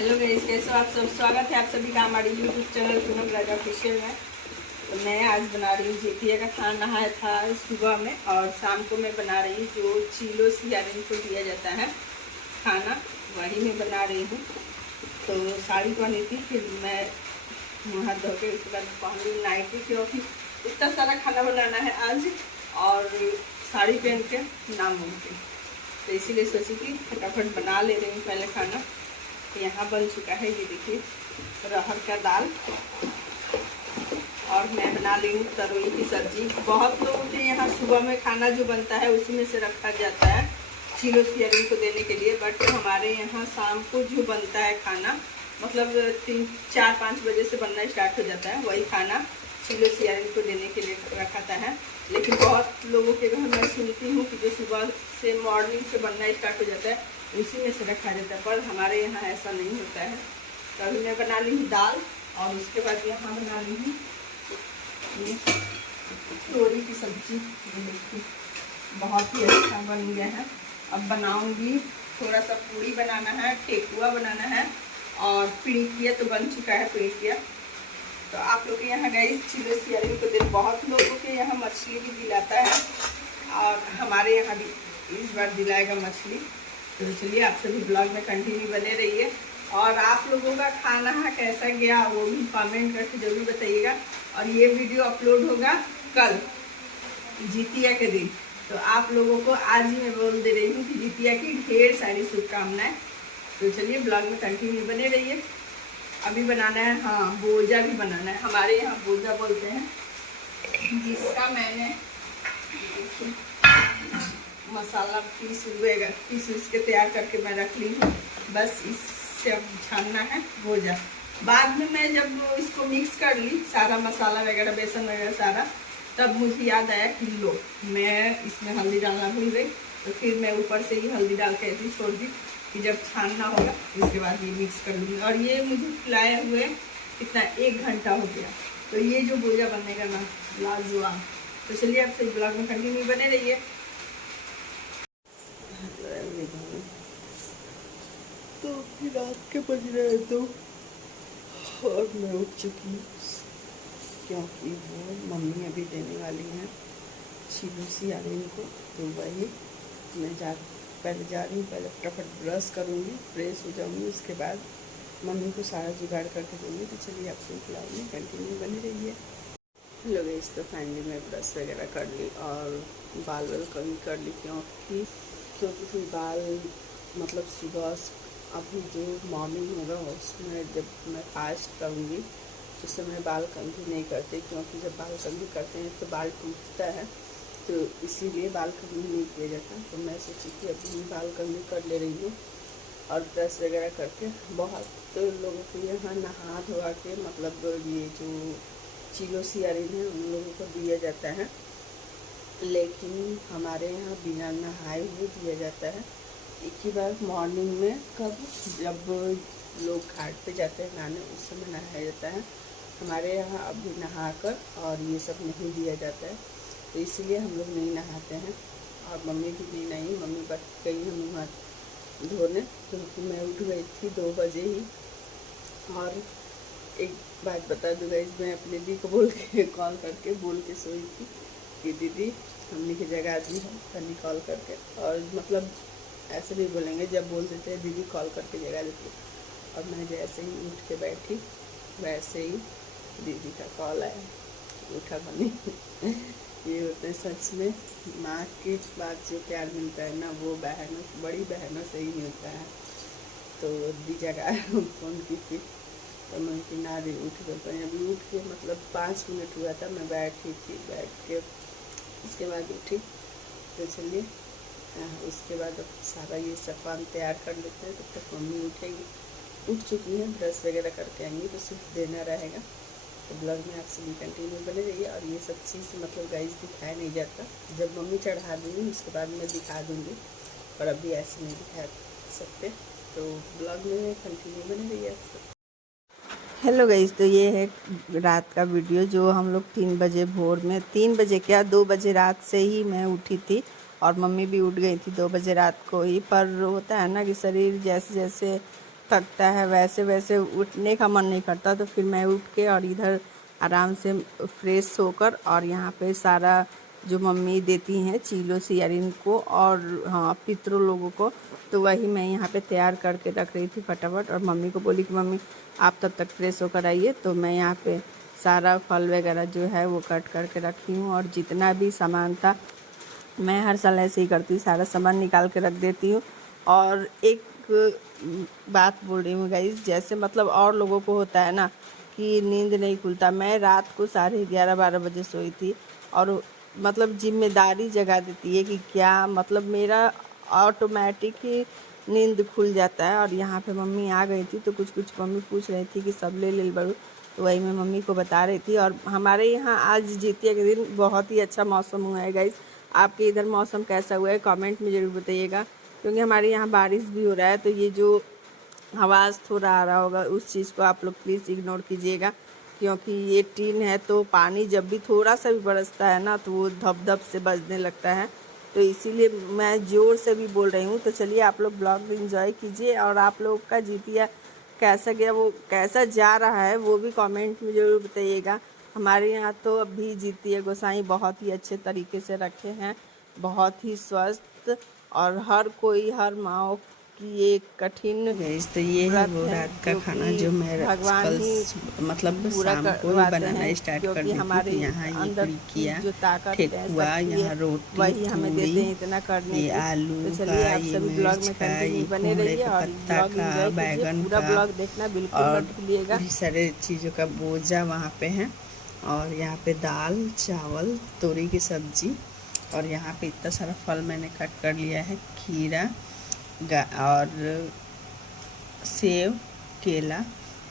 Hello guys, कैसे हो आप सब। स्वागत है आप सभी का हमारे यूट्यूब चैनल पूनम राजा ऑफिशियल में। तो मैं आज बना रही हूँ जेठिया का खाना। नहाया था सुबह में और शाम को मैं बना रही हूँ जो चीलो सियारिन को दिया जाता है खाना, वही मैं बना रही हूँ। तो साड़ी पहनी थी, फिर मैं मुँह हाथ धो के उसके बाद पहन ली नाइटी, क्योंकि इतना सारा खाना बनाना है आज और साड़ी पहन के ना मुँह के, तो इसीलिए सोची कि फटाफट बना ले रही हूँ पहले खाना। तो यहाँ बन चुका है, ये देखिए अरहर का दाल, और मैं बना ली हूँ तरोई की सब्जी। बहुत लोगों के यहाँ सुबह में खाना जो बनता है उसी में से रखा जाता है चीलो सियारिन को देने के लिए, बट हमारे यहाँ शाम को जो बनता है खाना, मतलब 3-4-5 बजे से बनना स्टार्ट हो जाता है, वही खाना चीलो सियारिन को देने के लिए रखाता है। लेकिन बहुत लोगों के घर मैं सुनती हूँ कि जो सुबह से मॉर्निंग से बनना स्टार्ट हो जाता है उसी में से रखा जाता है, पर हमारे यहाँ ऐसा नहीं होता है। तो अभी मैं बना ली हूँ दाल, और उसके बाद यहाँ बना ली हूँ ये तोरी की सब्जी। देखिए बहुत ही अच्छा बन गया है। अब बनाऊंगी, थोड़ा सा पूड़ी बनाना है, ठेकुआ बनाना है, और पिड़िकिया तो बन चुका है पिड़िकिया। तो आप लोग के यहाँ गए चीलो सियारिन को दिन, बहुत लोगों के यहाँ मछली भी दिलाता है और हमारे यहाँ भी इस बार दिलाएगा मछली। तो चलिए आप सभी ब्लॉग में कंटिन्यू बने रहिए, और आप लोगों का खाना कैसा गया वो भी कमेंट करके जरूर बताइएगा। और ये वीडियो अपलोड होगा कल जितिया के दिन, तो आप लोगों को आज ही मैं बोल दे रही हूँ कि जितिया की ढेर सारी शुभकामनाएं। तो चलिए ब्लॉग में कंटिन्यू बने रहिए। अभी बनाना है, हाँ बोजा भी बनाना है, हमारे यहाँ बोजा बोलते हैं, जिसका मैंने मसाला पीस के तैयार करके मैं रख ली हूँ। बस इससे अब छानना है भोजा। बाद में मैं जब इसको मिक्स कर ली सारा मसाला वगैरह, बेसन वगैरह सारा, तब मुझे याद आया कि लो मैं इसमें हल्दी डालना भूल गई। तो फिर मैं ऊपर से ही हल्दी डाल के ऐसे छोड़ दी कि जब छानना होगा इसके बाद ये मिक्स कर लूँगी। और ये मुझे खिलाए हुए कितना 1 घंटा हो गया। तो ये जो भोजा बनेगा ना, लाजवाब। तो चलिए आप फिर ब्लॉग में कंटिन्यू बने रहिए। तो फिर रात के बज रहे तो, और मैं उठ चुकी हूँ क्योंकि वो मम्मी अभी देने वाली हैं चीलो सियारिन को। तो वही मैं पहले जा रही हूँ, पहले फटाफट ब्रश करूँगी, फ्रेश हो जाऊँगी, उसके बाद मम्मी को सारा जुगाड़ करके दूँगी। तो चलिए आपसे ब्लॉग में कंटिन्यू बनी रहिए। हेलो गाइस, तो फाइनली मैं ब्रश वगैरह कर ली और बाल कभी कर ली, क्योंकि फिर बाल मतलब सुबह अभी जो मॉर्निंग होगा उसमें जब मैं फास्ट करूँगी उस समय बाल कंघी नहीं करते, क्योंकि जब बाल कंघी करते हैं तो बाल टूटता है, तो इसीलिए बाल कंघी नहीं किया जाता। तो मैं सोची कि अभी बाल कंघी कर ले रही हूँ और ब्रश वगैरह करके। बहुत तो लोगों के यहाँ नहा धोआ के मतलब ये जो चीलो सियारिन है उन लोगों को दिया जाता है, लेकिन हमारे यहाँ बिना नहाए हुए दिया जाता है। एक ही बार मॉर्निंग में, कब जब लोग घाट पे जाते हैं नहाने उस समय नहाया जाता है। हमारे यहाँ अभी नहाकर और ये सब नहीं दिया जाता है, तो इसीलिए हम लोग नहीं नहाते हैं। और मम्मी भी नहीं नहाई, मम्मी बच गई है मुँह हाथ धोने, क्योंकि मैं उठ गई थी 2 बजे ही। और एक बात बता दूँ गाइस, मैं अपनी दीदी को कॉल करके बोल के सोई थी कि दीदी हमने की जगह दी है तनी कॉल करके। और मतलब ऐसे भी बोलेंगे, जब बोल देते हैं दीदी कॉल करके जगह देती है। और मैं जैसे ही उठ के बैठी वैसे ही दीदी का कॉल आया, उठा बनी। ये होता है सच में, माँ के बाद जो प्यार मिलता है ना वो बड़ी बहनों से ही मिलता है। तो दी जगह फ़ोन की थी, तो मैं कि ना दी उठ गई। अभी उठ के मतलब 5 मिनट हुआ था, मैं बैठी थी, बैठ के उसके बाद उठी। तो चलिए उसके बाद अब सारा ये सब काम तैयार कर लेते हैं, तब तक मम्मी उठ चुकी हैं, ब्रश वगैरह करके आएंगी तो सिर्फ देना रहेगा। तो ब्लॉग में आप सभी कंटिन्यू बने रहिए। और ये सब चीज़ मतलब गाइस दिखाया नहीं जाता, जब मम्मी चढ़ा दूँगी उसके बाद मैं दिखा दूँगी, और अभी ऐसे नहीं दिखा सकते। तो ब्लॉग में कंटिन्यू बने रहिए आप सब। हेलो गाइस, तो ये है रात का वीडियो जो हम लोग 3 बजे भोर में, 3 बजे क्या 2 बजे रात से ही मैं उठी थी, और मम्मी भी उठ गई थी 2 बजे रात को ही। पर होता है ना कि शरीर जैसे जैसे थकता है वैसे वैसे उठने का मन नहीं करता, तो फिर मैं उठ के और इधर आराम से फ्रेश होकर और यहाँ पे सारा जो मम्मी देती हैं चीलो सियारिन को और हाँ पितरों लोगों को, तो वही मैं यहाँ पे तैयार करके रख रही थी फटाफट। और मम्मी को बोली कि मम्मी आप तब तक फ्रेश होकर आइए। तो मैं यहाँ पे सारा फल वगैरह जो है वो कट करके रखी हूँ, और जितना भी सामान था मैं हर साल ऐसे ही करती हूँ, सारा सामान निकाल के रख देती हूँ। और एक बात बोल रही हूँ गाइस, जैसे मतलब और लोगों को होता है ना कि नींद नहीं खुलता, मैं रात को 11:30-12 बजे सोई थी, और मतलब जिम्मेदारी जगा देती है कि क्या मतलब मेरा ऑटोमेटिक ही नींद खुल जाता है। और यहाँ पे मम्मी आ गई थी, तो कुछ कुछ मम्मी पूछ रही थी कि सब ले ले बड़ू, तो वही मैं मम्मी को बता रही थी। और हमारे यहाँ आज जितिया के दिन बहुत ही अच्छा मौसम हुआ है गाइस। आपके इधर मौसम कैसा हुआ है कमेंट में ज़रूर बताइएगा, क्योंकि हमारे यहाँ बारिश भी हो रहा है, तो ये जो आवाज़ थोड़ा आ रहा होगा उस चीज़ को आप लोग प्लीज़ इग्नोर कीजिएगा, क्योंकि ये टीन है तो पानी जब भी थोड़ा सा भी बरसता है ना तो वो धप धप से बजने लगता है, तो इसीलिए मैं ज़ोर से भी बोल रही हूँ। तो चलिए आप लोग ब्लॉग एंजॉय कीजिए, और आप लोग का जितिया कैसा गया, वो कैसा जा रहा है वो भी कमेंट में ज़रूर बताइएगा। हमारे यहाँ तो अभी जितिया गोसाई बहुत ही अच्छे तरीके से रखे हैं, बहुत ही स्वस्थ, और हर कोई हर माँ की ये कठिन तो ये है वो रात का खाना जो मैं भगवान कल ही मतलब पूरा शाम को ही बनाना स्टार्ट कर दी थी। तो यहाँ ये पुड़किया, ठेकुआ, यहाँ रोटी, वही हमें देते हैं इतना करने ये आलू का, ये मिर्च का, ये कोहड़े का पत्ता का, बैगन का, ब्लॉग देखना बिल्कुल मत भूलिएगा। सारे चीज़ों का बोझा वहाँ पे है। और यहाँ पे दाल चावल तोरी की सब्जी, और यहाँ पे इतना सारा फल मैंने कट कर लिया है, खीरा और सेब, केला,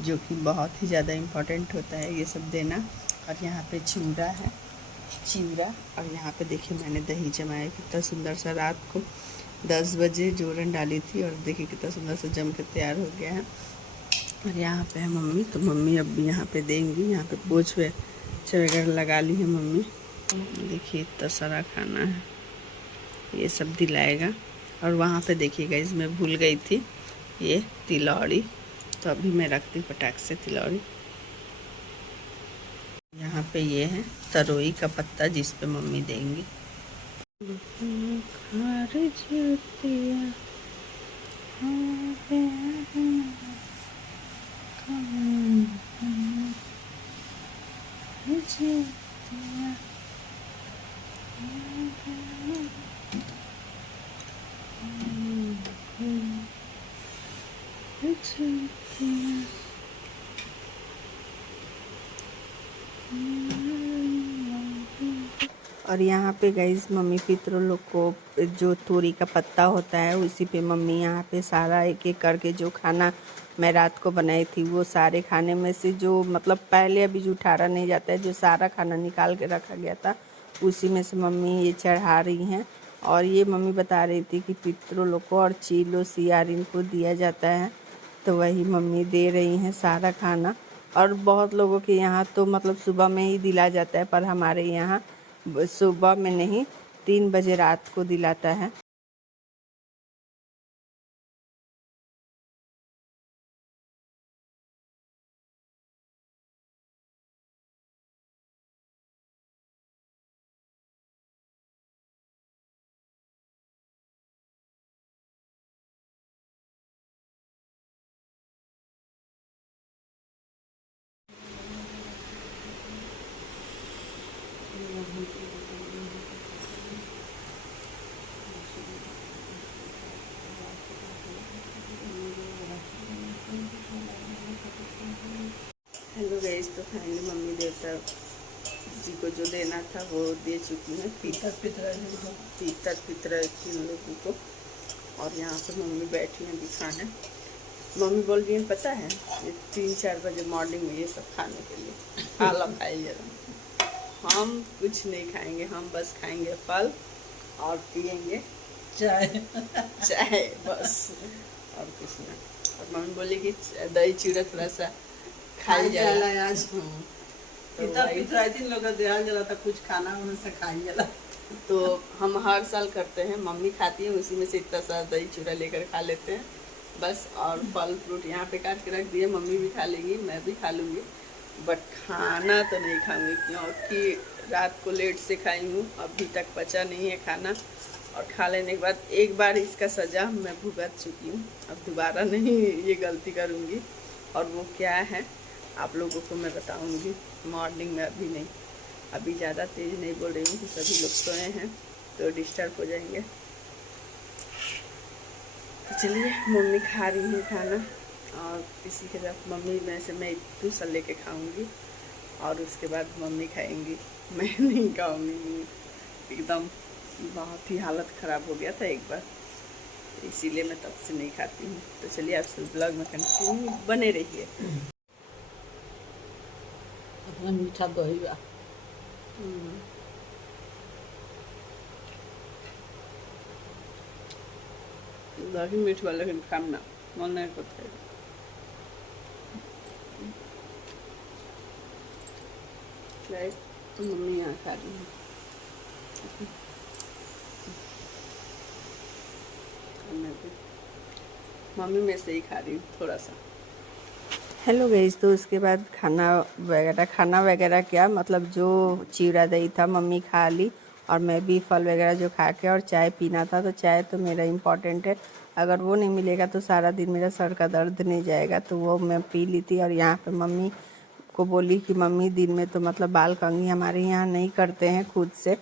जो कि बहुत ही ज़्यादा इम्पोर्टेंट होता है ये सब देना। और यहाँ पे चिवड़ा है, चिवड़ा। और यहाँ पे देखिए मैंने दही जमाया कितना सुंदर सा, रात को 10 बजे जोरन डाली थी, और देखिए कितना सुंदर सा जम के तैयार हो गया है। और यहाँ पे है मम्मी, तो मम्मी अब भी यहाँ पे देंगी। यहाँ पे पोछ वगैरह लगा ली है मम्मी। देखिए इतना सारा खाना है, ये सब दिलाएगा। और वहाँ पे देखिएगा इसमें भूल गई थी ये तिलौड़ी, तो अभी मैं रखती फटाक से तिलौड़ी। यहाँ पे ये है तरोई का पत्ता जिस पे मम्मी देंगी। और यहाँ पे गाइस मम्मी पितरों लोग को जो तोरी का पत्ता होता है उसी पे मम्मी यहाँ पे सारा एक एक करके जो खाना मैं रात को बनाई थी वो सारे खाने में से जो मतलब पहले अभी जो उठारा नहीं जाता है, जो सारा खाना निकाल के रखा गया था उसी में से मम्मी ये चढ़ा रही हैं। और ये मम्मी बता रही थी कि पितरों लोग को और चीलो सियारिन को दिया जाता है, तो वही मम्मी दे रही हैं सारा खाना। और बहुत लोगों के यहाँ तो मतलब सुबह में ही दिला जाता है, पर हमारे यहाँ सुबह में नहीं 3 बजे रात को दिलाता है। हेलो गाइस, तो फाइनली मम्मी देवता जी को जो देना था वो दे चुकी है, पीतर पितरा इन लोगों को। और यहाँ पे मम्मी बैठी हैं दिखाने। मम्मी बोल रही है पता है ये 3-4 बजे मॉर्निंग में ये सब खाने के लिए खा लो भाई जरा। हम कुछ नहीं खाएंगे, हम बस खाएंगे फल और पियेंगे चाय बस, और कुछ ना। और मम्मी बोली कि दही चूड़ा थोड़ा सा खाई जाला आज। कुछ खाना उनसे खाई जाला। तो हम हर साल करते हैं, मम्मी खाती है उसी में से इतना सा दही चूड़ा लेकर खा लेते हैं। बस। और फल फ्रूट यहाँ पे काट के रख दिए, मम्मी भी खा लेंगी, मैं भी खा लूँगी, बट खाना तो नहीं खाऊंगी क्योंकि रात को लेट से खाई हूँ, अभी तक पचा नहीं है खाना। और खा लेने के बाद एक बार इसका सज़ा मैं भुगत चुकी हूँ, अब दोबारा नहीं ये गलती करूँगी। और वो क्या है आप लोगों को मैं बताऊँगी मॉर्निंग में, अभी नहीं, अभी ज़्यादा तेज़ नहीं बोल रही हूँ कि सभी लोग सोए हैं तो डिस्टर्ब हो जाएंगे। तो चलिए मम्मी खा रही हैं खाना, और इसी के साथ मम्मी में से मैं दूसरा लेके खाऊंगी और उसके बाद मम्मी खाएंगी, मैं नहीं खाऊंगी। एकदम बहुत ही हालत ख़राब हो गया था एक बार, इसीलिए मैं तब से नहीं खाती हूँ। तो चलिए आप सब ब्लॉग में कंटिन्यू बने रहिए। अपना मीठा दही बा। दही मीठ वाले लेकिन खाना मन नहीं करता है। मम्मी यहाँ खा रही है, मम्मी में से ही खा रही हूँ थोड़ा सा। हेलो गाइस, तो उसके बाद खाना वगैरह क्या मतलब जो चिवड़ा दही था मम्मी खा ली, और मैं भी फल वगैरह जो खा के, और चाय पीना था, तो चाय तो मेरा इम्पॉर्टेंट है, अगर वो नहीं मिलेगा तो सारा दिन मेरा सर का दर्द नहीं जाएगा, तो वो मैं पी ली थी। और यहाँ पे मम्मी को बोली कि मम्मी दिन में तो मतलब बाल कंघी हमारे यहाँ नहीं करते हैं खुद से,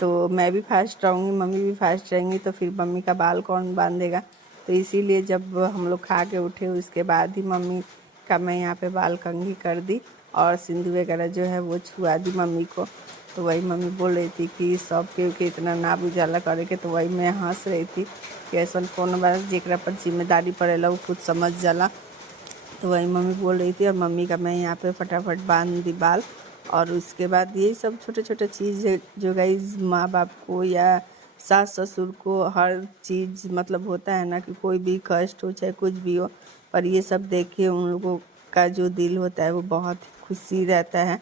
तो मैं भी फास्ट रहूँगी, मम्मी भी फास्ट रहेंगी, तो फिर मम्मी का बाल कौन बांधेगा। तो इसीलिए जब हम लोग खा के उठे उसके बाद ही मम्मी का मैं यहाँ पे बाल कंघी कर दी, और सिंदूर वगैरह जो है वो छुआ दी मम्मी को। तो वही मम्मी बोल रही थी कि सब के इतना ना उजाला करे के, तो वही मैं हंस रही थी कि ऐसा कौन बात जेकरा पर जिम्मेदारी पड़ेला वो खुद समझ जाला। तो वही मम्मी बोल रही थी, और मम्मी का मैं यहाँ पे फटाफट बांध दी बाल। और उसके बाद यही सब छोटे छोटे चीज़ जो गाइस माँ बाप को या सास ससुर को हर चीज़ मतलब होता है ना कि कोई भी कष्ट हो चाहे कुछ भी हो, पर ये सब देख के उन लोगों का जो दिल होता है वो बहुत खुशी रहता है।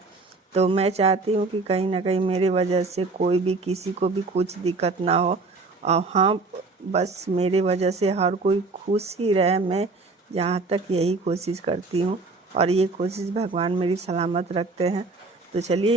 तो मैं चाहती हूँ कि कहीं ना कहीं मेरे वजह से कोई भी किसी को भी कुछ दिक्कत ना हो, और हाँ बस मेरे वजह से हर कोई खुश ही रहे, मैं जहाँ तक यही कोशिश करती हूँ, और ये कोशिश भगवान मेरी सलामत रखते हैं। तो चलिए